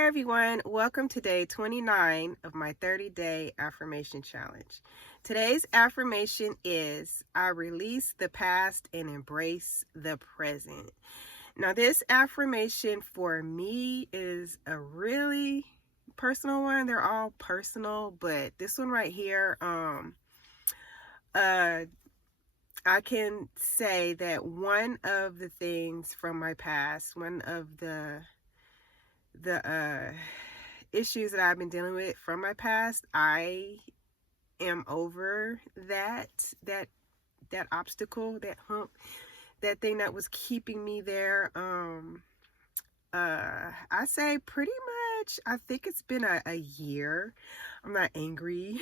Hi everyone, welcome to day 29 of my 30-day affirmation challenge. Today's affirmation is I release the past and embrace the present. Now this affirmation for me is a really personal one. They're all personal, but this one right here, uh I can say that one of the things from my past, one of the issues that I've been dealing with from my past, I am over that obstacle, that hump, that thing that was keeping me there. I say pretty much, I think it's been a year. I'm not angry.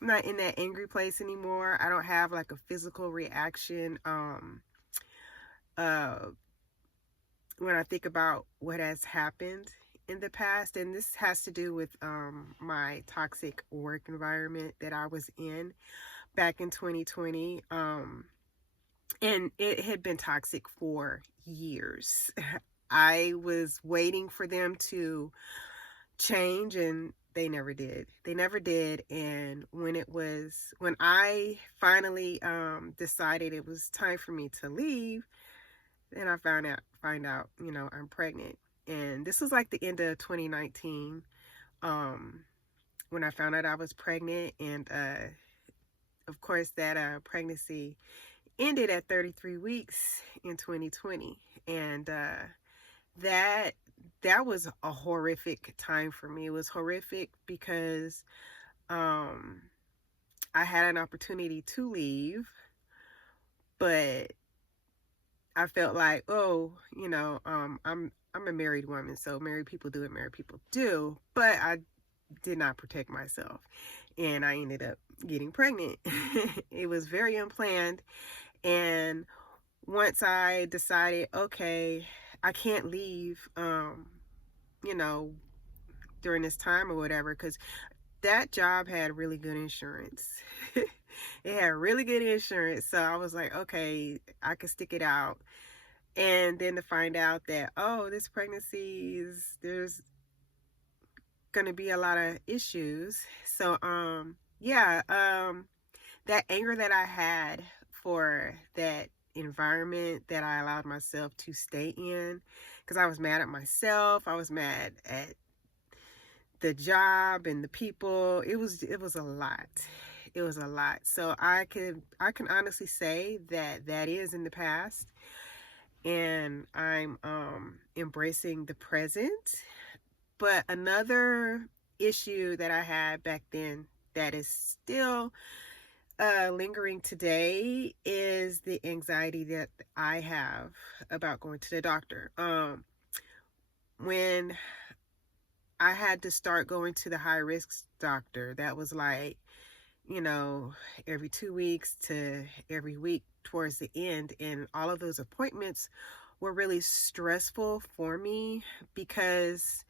I'm not in that angry place anymore. I don't have like a physical reaction uh when I think about what has happened in the past. And this has to do with my toxic work environment that I was in back in 2020. And it had been toxic for years. I was waiting for them to change, and they never did. They never did. And when I finally decided it was time for me to leave, then I find out, I'm pregnant. And this was like the end of 2019, um, when I found out I was pregnant. And of course, that pregnancy ended at 33 weeks in 2020. And that that was a horrific time for me. It was horrific because um, I had an opportunity to leave, but I felt like, oh, I'm a married woman, so married people do what married people do. But I did not protect myself, and I ended up getting pregnant. It was very unplanned, and once I decided, okay, I can't leave, you know, during this time or whatever, because that job had really good insurance. It had really good insurance, so I was like, okay, I could stick it out. And then to find out that, oh, this pregnancy there's gonna be a lot of issues. So yeah, that anger that I had for that environment that I allowed myself to stay in, because I was mad at myself, I was mad at the job and the people. It was a lot. It was a lot. So I can honestly say that that is in the past, and I'm embracing the present. But another issue that I had back then that is still lingering today is the anxiety that I have about going to the doctor. When I had to start going to the high risk doctor, that was like, you know, every 2 weeks to every week towards the end. And all of those appointments were really stressful for me because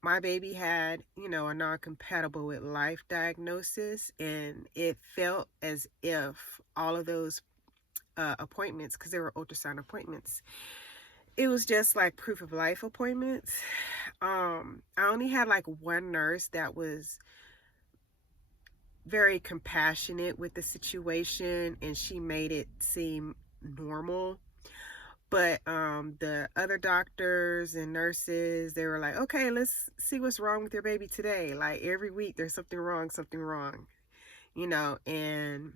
my baby had, a non-compatible with life diagnosis. And it felt as if all of those appointments, because they were ultrasound appointments, it was just like proof of life appointments. I only had like one nurse that was very compassionate with the situation, and she made it seem normal. But the other doctors and nurses, they were like, okay, let's see what's wrong with your baby today. Like every week there's something wrong, and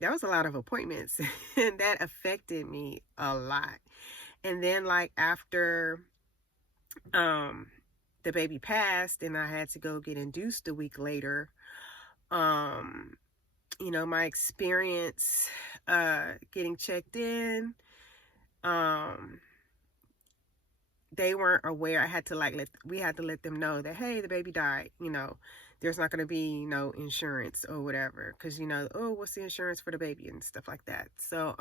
that was a lot of appointments. And that affected me a lot. And then like after um the baby passed and I had to go get induced a week later, um my experience getting checked in, um they weren't aware. I had to we had to let them know that, hey, the baby died, there's not going to be no insurance or whatever, because oh, what's the insurance for the baby and stuff like that. So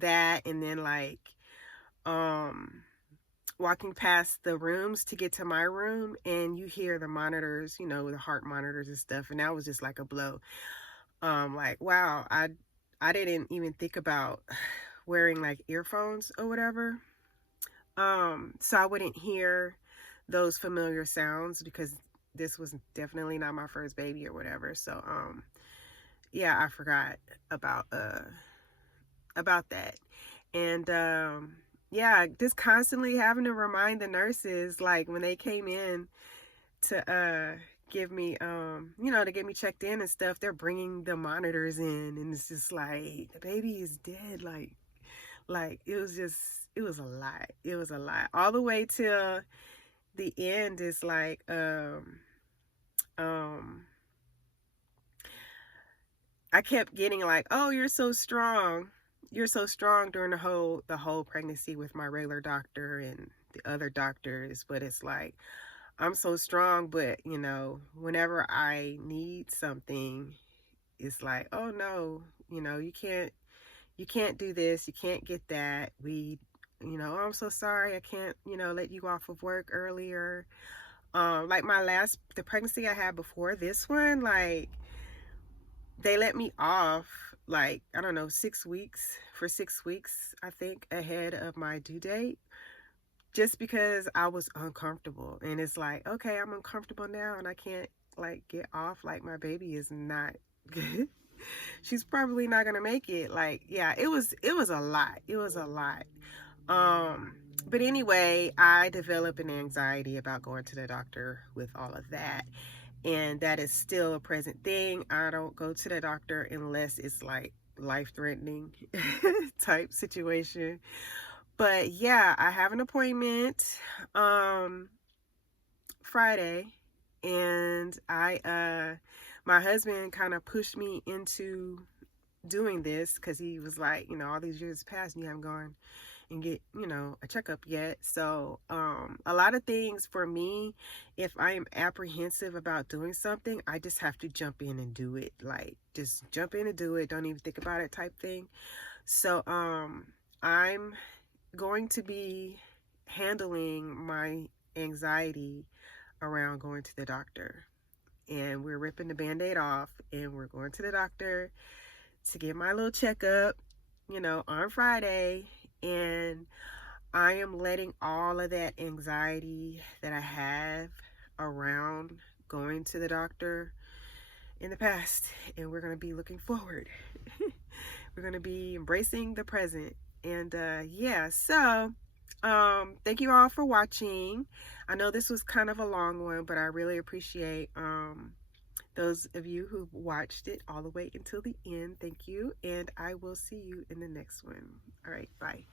that, and then like um walking past the rooms to get to my room, and you hear the monitors, the heart monitors and stuff, and that was just like a blow. Like, wow, I didn't even think about wearing like earphones or whatever, so I wouldn't hear those familiar sounds, because this was definitely not my first baby or whatever. So yeah, I forgot about that. And yeah, just constantly having to remind the nurses, like when they came in to give me to get me checked in and stuff, they're bringing the monitors in, and it's just like the baby is dead. Like it was a lot. It was a lot all the way till the end. Is like um I kept getting like, oh, you're so strong, you're so strong, during the whole pregnancy with my regular doctor and the other doctors. But it's like, I'm so strong, but whenever I need something, it's like, oh no, you can't do this, you can't get that. Oh, I'm so sorry, I can't, let you off of work earlier. Like the pregnancy I had before this one, like they let me off, like, I don't know, 6 weeks, for 6 weeks, I think, ahead of my due date, just because I was uncomfortable. And it's like, okay, I'm uncomfortable now and I can't like get off. Like, my baby is not good. She's probably not gonna make it. Like, yeah, it was a lot. It was a lot. Um, but anyway, I developed an anxiety about going to the doctor with all of that. And that is still a present thing. I don't go to the doctor unless it's like life threatening type situation. But yeah, I have an appointment Friday, and my husband kind of pushed me into doing this because he was like, all these years passed and you haven't gone and get a checkup yet. So a lot of things for me, if I am apprehensive about doing something, I just have to jump in and do it. Like, just jump in and do it, don't even think about it type thing. So I'm going to be handling my anxiety around going to the doctor, and we're ripping the band-aid off, and we're going to the doctor to get my little checkup, on Friday. And I am letting all of that anxiety that I have around going to the doctor in the past, and we're going to be looking forward. We're going to be embracing the present. And yeah, so thank you all for watching. I know this was kind of a long one, but I really appreciate those of you who watched it all the way until the end. Thank you, and I will see you in the next one. All right, bye.